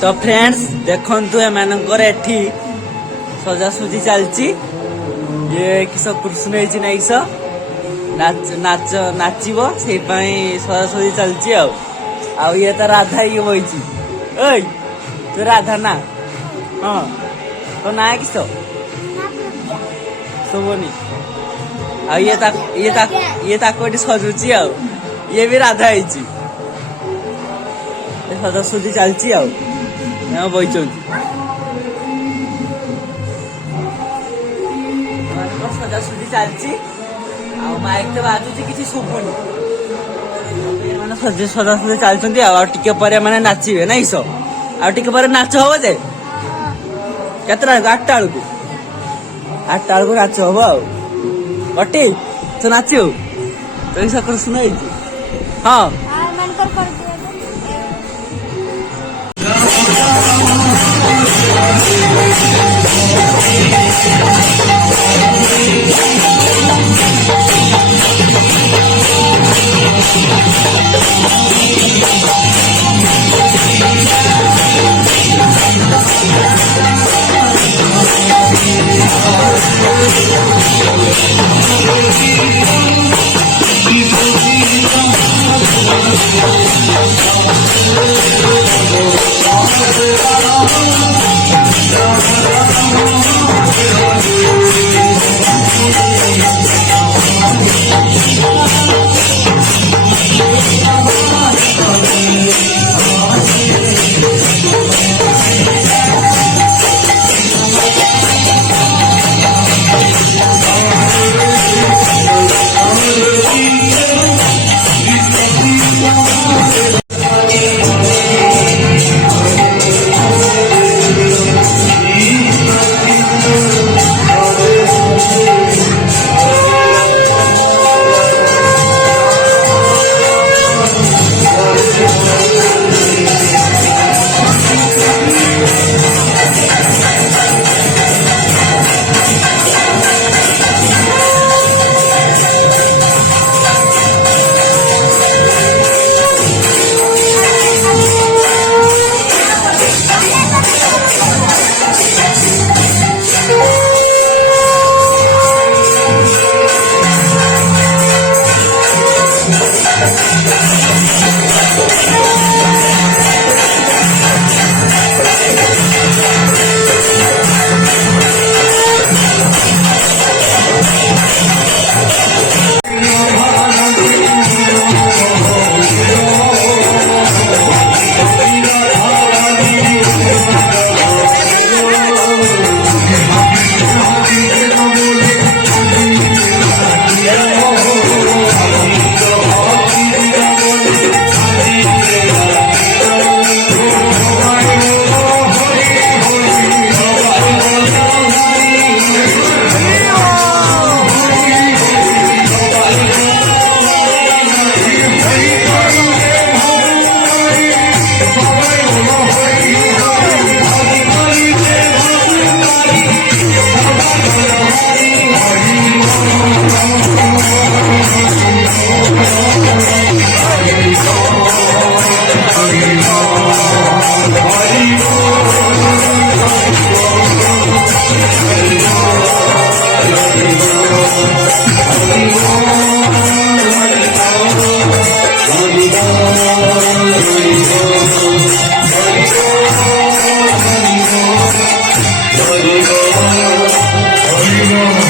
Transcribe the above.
तो फ्रेंड्स देखंतु एमानकर एठी सजासुजी चलची ये किस कृष्ण ହେଇଛି ନାଇଁ କିସ नाच नाचिबो सेई पई सजासुजी चलची आ ये तो राधा ये बइची ओय तू राधा ना हां तो ना किस सोबनी आ ये कोटी सजुची आ ये भी राधा ହେଇଛି सजासुजी चलची आ बइचौची सजासुजी चलची आ माइक तो बाजुची किसी शुभुनी माने सजासुजी चलचंती आ टिके परे माने नाचिबे नाइ सो आ टिके परे नाच होबो जे केतरा 8टा बेलकु 8टा बेलकु नाच होबो आ कटी तो नाचियो तो इसा कृष्ण ହେଇଛି हां मानकर कर दियो Hare Rama, Hare Rama.